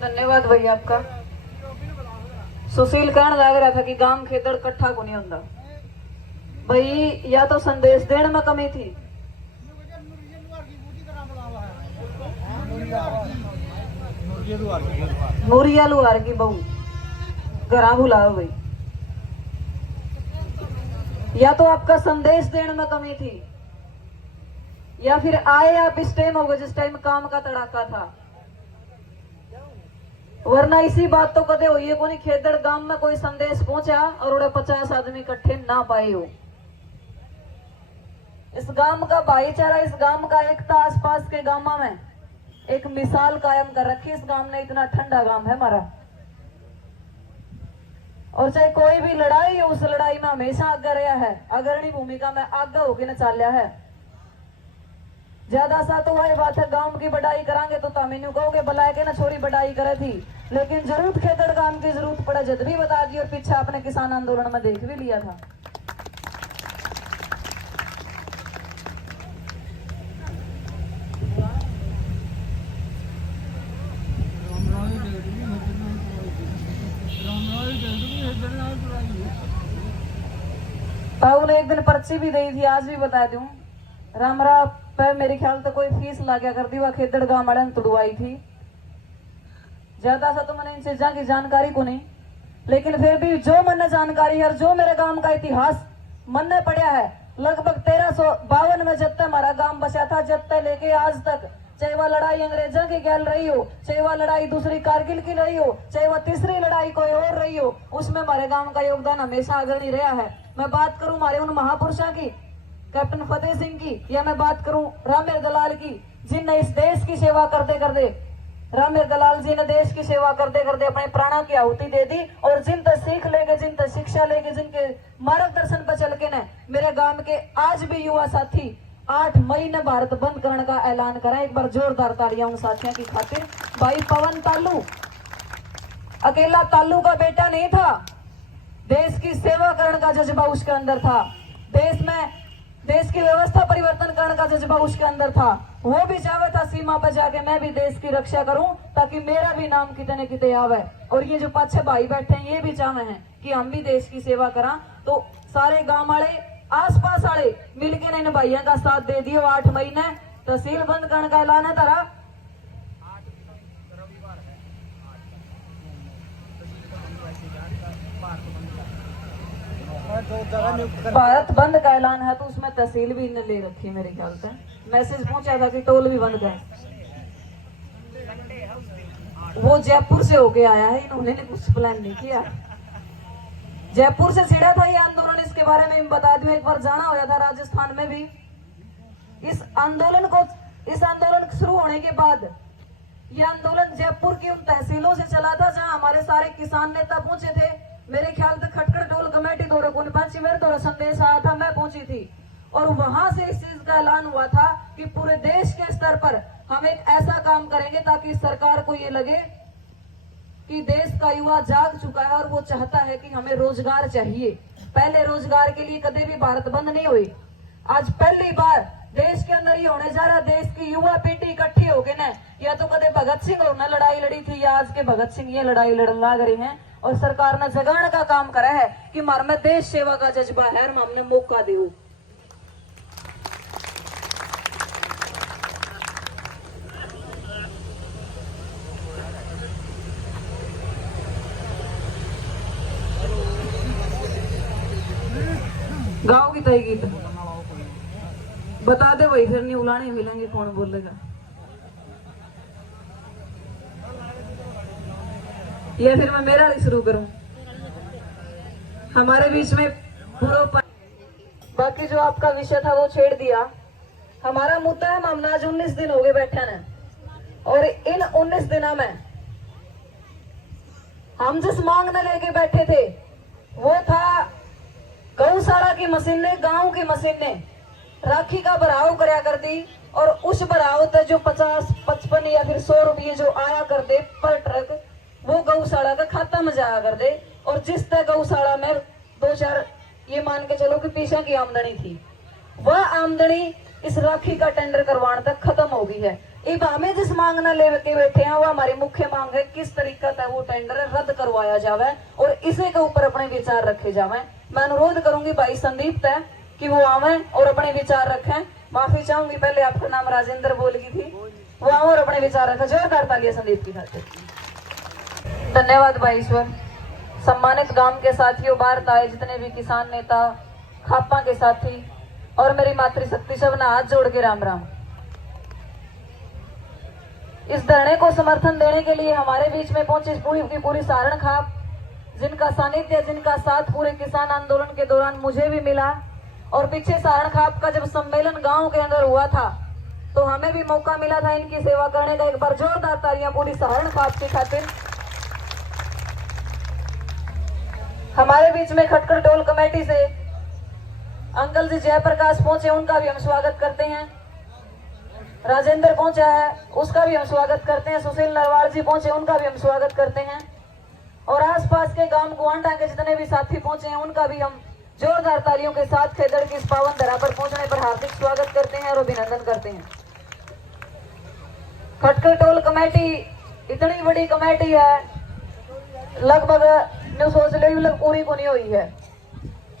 धन्यवाद भैया आपका। सुशील कहने लग रहा था कि गांव खेतड़ कट्ठा को नहीं होता भाई, या तो संदेश देने में कमी थी। नूरिया लुहार की बहू घरा बुलाओ भाई, या तो आपका संदेश देने में कमी थी, या फिर आए आप इस टाइम होगा जिस टाइम काम का तड़ाका था, वरना इसी बात तो कदे हुई है कोई खेदड़ गांव में कोई संदेश पहुंचा और उड़े 50 आदमी इकट्ठे ना पाए हो। इस गांव का भाईचारा, इस गांव का एकता आसपास के गांव में एक मिसाल कायम कर रखी। इस गांव ने इतना ठंडा गांव है हमारा, और चाहे कोई भी लड़ाई हो उस लड़ाई में हमेशा आगे रहा है, अग्रणी भूमिका में आगे होके न चालिया है। ज्यादा सा तो वही बात है, गांव की बढ़ाई करांगे तो तामीनू कहोगे बुलाए के ना छोरी बढ़ाई करे थी, लेकिन जरूरत खेतड़ गांव की जरूरत पड़ा जद भी बता दी, और पीछे आपने किसान आंदोलन में देख भी लिया था। ताऊ ने एक दिन पर्ची भी दी थी, आज भी बता दूं, रामरा पे मेरे ख्याल तो कोई फीस लाग्या कर दी, वह खेतड़ गांव वाले ने तुड़वाई थी। ज्यादा सा तो मैंने इन चीजों की जानकारी को नहीं, लेकिन फिर भी जो मन जानकारी है, जो मेरे गांव का इतिहास मन में पड़ा है, लगभग 1352 में जब तक हमारा गांव बचा था, जब तक लेके आज तक, चाहे वह लड़ाई अंग्रेजों की गैल रही हो, चाहे वह लड़ाई दूसरी कारगिल की रही हो, चाहे वह तीसरी लड़ाई कोई और रही हो, उसमें हमारे गांव का योगदान हमेशा अग्रणी रहा है। मैं बात करूं हमारे उन महापुरुषों की, कैप्टन फतेह सिंह की, या मैं बात करूं रामेर दलाल की, जिनने इस देश की सेवा करते करते, रामेर दलाल जी ने देश की सेवा करते करते अपने प्राणों की आहुति दे दी, और जिन तक सीख लेके, जिन तक शिक्षा लेके, जिनके मार्गदर्शन पर चल के न मेरे गांव के आज भी युवा साथी 8 मई ने भारत बंद करने का ऐलान करा। एक बार जोरदार तालियां उन साथियों की खातिर। भाई पवन तालू अकेला तालू का बेटा नहीं था, देश की सेवा करने का जज्बा उसके अंदर था, देश की व्यवस्था परिवर्तन करने का जज्बा उसके अंदर था। वो भी चाहता था सीमा पर जाके मैं भी देश की रक्षा करूं, ताकि मेरा भी नाम कितने कितने आवे। और ये जो 5-6 भाई बैठे हैं, ये भी चाहते हैं कि हम भी देश की सेवा करा। तो सारे गांव वाले, आसपास वाले मिलकर इन भाइयों का साथ दे दियो। 8 मई ने तहसील बंद करने का ऐलान है तारा। भारत बंद का ऐलान है, तो उसमें तहसील भी इन्हें ले रखी है मेरे ख्याल से। मैसेज पहुंचा था कि टोल भी बंद गए। वो जयपुर से होके आया है, इन्होंने कुछ प्लान नहीं किया। जयपुर से छिड़ा था ये आंदोलन, इसके बारे में बता दूं, एक बार जाना होया था राजस्थान में भी। इस आंदोलन शुरू होने के बाद ये आंदोलन जयपुर की उन तहसीलों से चला था जहां हमारे सारे किसान नेता पहुंचे थे। मेरे ख्याल से खटखड़ टोल कमेटी द्वारा कौन पांची मेरे द्वारा संदेश आया था, मैं पहुंची थी, और वहां से इस चीज का ऐलान हुआ था कि पूरे देश के स्तर पर हम एक ऐसा काम करेंगे ताकि सरकार को ये लगे कि देश का युवा जाग चुका है और वो चाहता है कि हमें रोजगार चाहिए। पहले रोजगार के लिए कभी भी भारत बंद नहीं हुई, आज पहली बार देश के अंदर ये होने जा रहा। देश की युवा पीढ़ी इकट्ठी हो गए न, या तो कदे भगत सिंह होना लड़ाई लड़ी थी, या आज के भगत सिंह ये लड़ाई लड़न लग रहे हैं, और सरकार ने जगाने का काम करा है कि हमारे में देश सेवा का जज्बा है और हमने मौका दे। गाँव की तय गीत बता दे भाई, फिर नहीं उलाने मिलेंगे, कौन बोलेगा। या फिर मैं मेरा शुरू करूं। हमारे बीच में पूरा बाकी जो आपका विषय था वो छेड़ दिया। हमारा मुद्दा है, हम आज 19 दिन हो गए बैठे हैं, और इन 19 दिनों में हम जिस मांग में लेके बैठे थे वो था गौशाला की मशीन ने, गांव की मशीन ने राखी का भराव कराया कर दी, और उस भराव तक जो 50, 55 या फिर 100 रुपये जो आया कर दे पर ट्रक, वो गौशाला का खाता में जाया कर दे। और जिस तक गौशाला में 2-4 ये मान के चलो कि पैसा की आमदनी थी, वह आमदनी इस राखी का टेंडर करवाने तक खत्म हो गई है। अब हमें जिस मांग न लेके बैठे हैं वो हमारी मुख्य मांग है किस तरीका से वो टेंडर रद्द करवाया जावे और इसी के ऊपर अपने विचार रखे जावे। मैं अनुरोध करूंगी भाई संदीप तय कि वो आवे और अपने विचार रखें। माफी चाहूंगी, पहले आपका नाम राजेंद्र बोल गई थी, वो आवे और अपने विचार रखें। जोरदार तालियां संदीप की खातिर। धन्यवाद भाई ईश्वर। सम्मानित गांव के साथियों, बाहर आए जितने भी किसान नेता, खापा के साथी और मेरी मातृशक्ति, सब ना हाथ जोड़ के राम राम। इस धरने को समर्थन देने के लिए हमारे बीच में पहुंचे पूरी की पूरी सारण खाप, जिनका सानिध्य, जिनका साथ पूरे किसान आंदोलन के दौरान मुझे भी मिला। और पीछे सारण खाप का जब सम्मेलन गांव के अंदर हुआ था तो हमें भी मौका मिला था इनकी सेवा करने का। एक बार जोरदार तालियां पूरी सारण खाप की खातिर। हमारे बीच में खटकर टोल कमेटी से अंकल जी जयप्रकाश पहुंचे, उनका भी हम स्वागत करते हैं। राजेंद्र पहुंचा है, उसका भी हम स्वागत करते हैं। सुशील नरवाल जी पहुंचे, उनका भी हम स्वागत करते हैं। और आसपास के गांव कुआंटा के जितने भी साथी पहुंचे हैं उनका भी हम जोरदार तालियों के साथ खेदड़ की इस पावन धरा पर पहुंचने पर हार्दिक स्वागत करते हैं और अभिनंदन करते हैं। खटकर टोल कमेटी इतनी बड़ी कमेटी है, लगभग न्यू सोच ले लग पूरी को नहीं हुई है।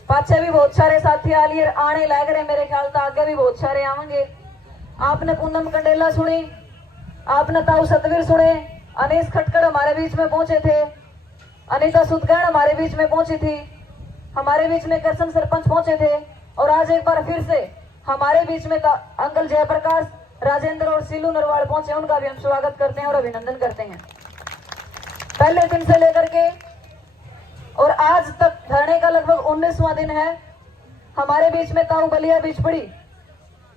पाछे भी बहुत सारे साथी आने लग रहे, मेरे ख्याल से आगे भी बहुत सारे आवेंगे। आपने पूनम कंडेला सुनी, आपने ताऊ सतवीर सुने, अनीस खटकर हमारे बीच में पहुंचे थे, अनीता सुदगैन हमारे बीच में पहुंची थी, हमारे बीच में करसन सरपंच पहुंचे थे। और आज एक बार फिर से हमारे बीच में अंकल जयप्रकाश, राजेंद्र और सीलू नरवाल पहुंचे, उनका भी हम स्वागत करते हैं और अभिनंदन करते हैं। पहले दिन से लेकर के और आज तक धरने का लगभग 19वां दिन है। हमारे बीच में ताऊ बलिया बिचपड़ी,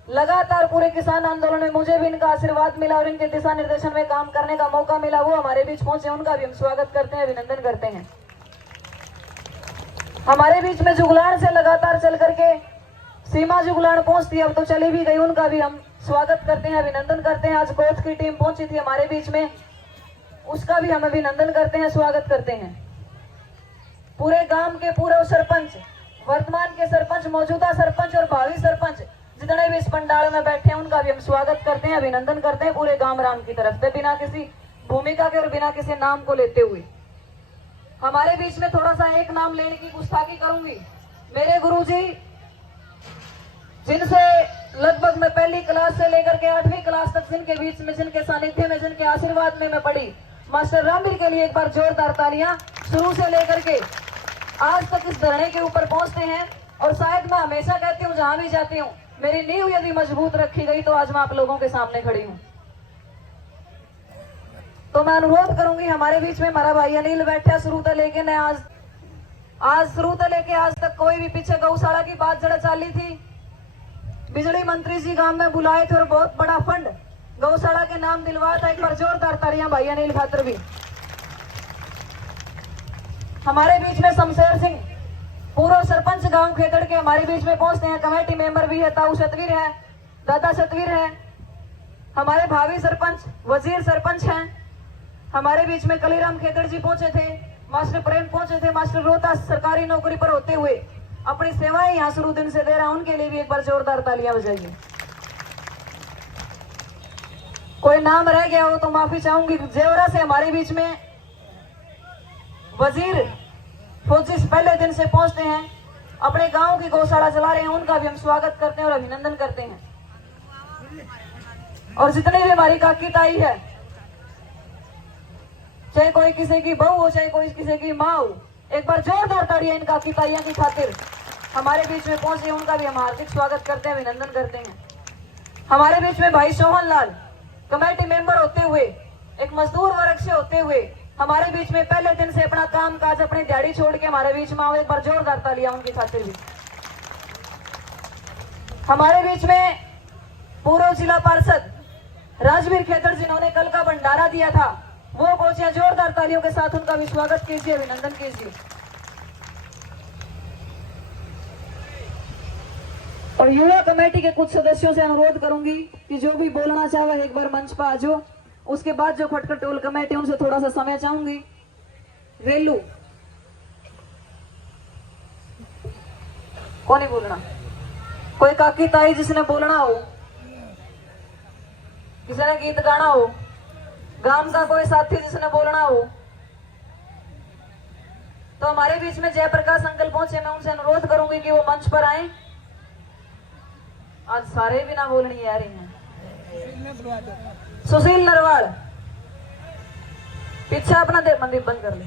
लगातार पूरे किसान आंदोलन में मुझे भी इनका आशीर्वाद मिला और इनके दिशा निर्देशन में काम करने का मौका मिला, वो हमारे बीच पहुंचे, उनका भी हम स्वागत करते हैं, अभिनंदन करते हैं। हमारे बीच में जुगलान से लगातार चल करके सीमा जुगलान पहुंचती, अब तो चली भी गई, उनका भी हम स्वागत करते हैं, अभिनंदन करते हैं। आज कोच की टीम पहुंची थी हमारे बीच में, उसका भी हम अभिनंदन करते हैं, स्वागत करते हैं। पूरे गांव के पूर्व सरपंच, वर्तमान के सरपंच, मौजूदा सरपंच और भावी सरपंच जितने भी इस पंडाल में बैठे हैं उनका भी हम स्वागत करते हैं, अभिनंदन करते हैं पूरे गांव राम की तरफ से, बिना किसी भूमिका के और बिना किसी नाम को लेते हुए। हमारे बीच में थोड़ा सा एक नाम लेने की गुस्ताखी करूंगी। मेरे गुरुजी, जिनसे लगभग मैं पहली क्लास से लेकर के 8वीं क्लास तक जिनके बीच में, जिनके सानिध्य में, जिनके आशीर्वाद में मैं पढ़ी, मास्टर रामवीर के लिए एक बार जोरदार तालियां। शुरू से लेकर के आज तक इस धरने के ऊपर पहुंचते हैं और शायद मैं हमेशा कहती हूँ जहां भी जाती हूँ, मेरी नींव यदि मजबूत रखी गई तो आज मैं आप लोगों के सामने खड़ी हूं। तो मैं अनुरोध करूंगी, हमारे बीच में हमारा भाई अनिल बैठा शुरू से लेके ने आज शुरू से लेके आज तक कोई भी पीछे गौशाला की बात जड़ चाली थी, बिजली मंत्री जी गांव में बुलाए थे और बहुत बड़ा फंड गौशाला के नाम दिलवाया था। एक बार जोरदार तालियां भाई अनिल खातर भी। हमारे बीच में शमशेर सिंह, पूर्व सरपंच गांव खेतड़ के, हमारे बीच में पहुंचते हैं। कमेटी मेंबर भी है, ताऊ सतवीर है, दादा सतवीर है, हमारे भावी सरपंच वजीर सरपंच हैं। हमारे बीच में कलीराम खेतड़ जी पहुंचे थे, मास्टर प्रेम पहुंचे थे, मास्टर रोहता सरकारी नौकरी पर होते हुए अपनी सेवाएं यहाँ शुरू दिन से दे रहा, उनके लिए भी एक बार जोरदार तालियां बजाइए। कोई नाम रह गया हो तो माफी चाहूंगी। जेवरा से हमारे बीच में वजीर फौजी पहले दिन से पहुंचते हैं, अपने गांव की गौशाला चला रहे हैं, उनका भी हम स्वागत करते हैं और अभिनंदन करते हैं। और जितने भी हमारी काकी ताई है, चाहे कोई किसी की बहू हो, चाहे कोई किसी की माँ हो, एक बार जोरदार तालियां इन काकी ताइयों की खातिर हमारे बीच में पहुंचे, उनका भी हम हार्दिक स्वागत करते हैं, अभिनंदन करते हैं। हमारे बीच में भाई सोहन लाल, कमेटी मेंबर होते हुए, एक मजदूर वर्ग से होते हुए हमारे बीच में पहले दिन से अपना काम काज, अपनी दिहाड़ी छोड़ के हमारे बीच में आओ, एक बार जोरदार तालियां उनकी खातिर भी। हमारे बीच में पूर्व जिला पार्षद राजवीर खेतर, जिन्होंने कल का भंडारा दिया था, वो पहुंचे, जोरदार तालियों के साथ उनका भी स्वागत कीजिए, अभिनंदन कीजिए। और युवा कमेटी के कुछ सदस्यों से अनुरोध करूंगी कि जो भी बोलना चाहे एक बार मंच पर आ जाओ। उसके बाद जो खटकर टोल कमेटी, उनसे थोड़ा सा समय चाहूंगी। रेलू कौन ही बोलना, कोई काकी ताई जिसने बोलना हो किसी ने गीत गाना हो, गांव का कोई साथी जिसने बोलना हो, तो हमारे बीच में जयप्रकाश अंकल पहुंचे। मैं उनसे अनुरोध करूंगी कि वो मंच पर आए। आज सारे भी ना बोलनी आ रही हैं। सुशील नरवाल पीछे अपना मंदिर बंद कर ले।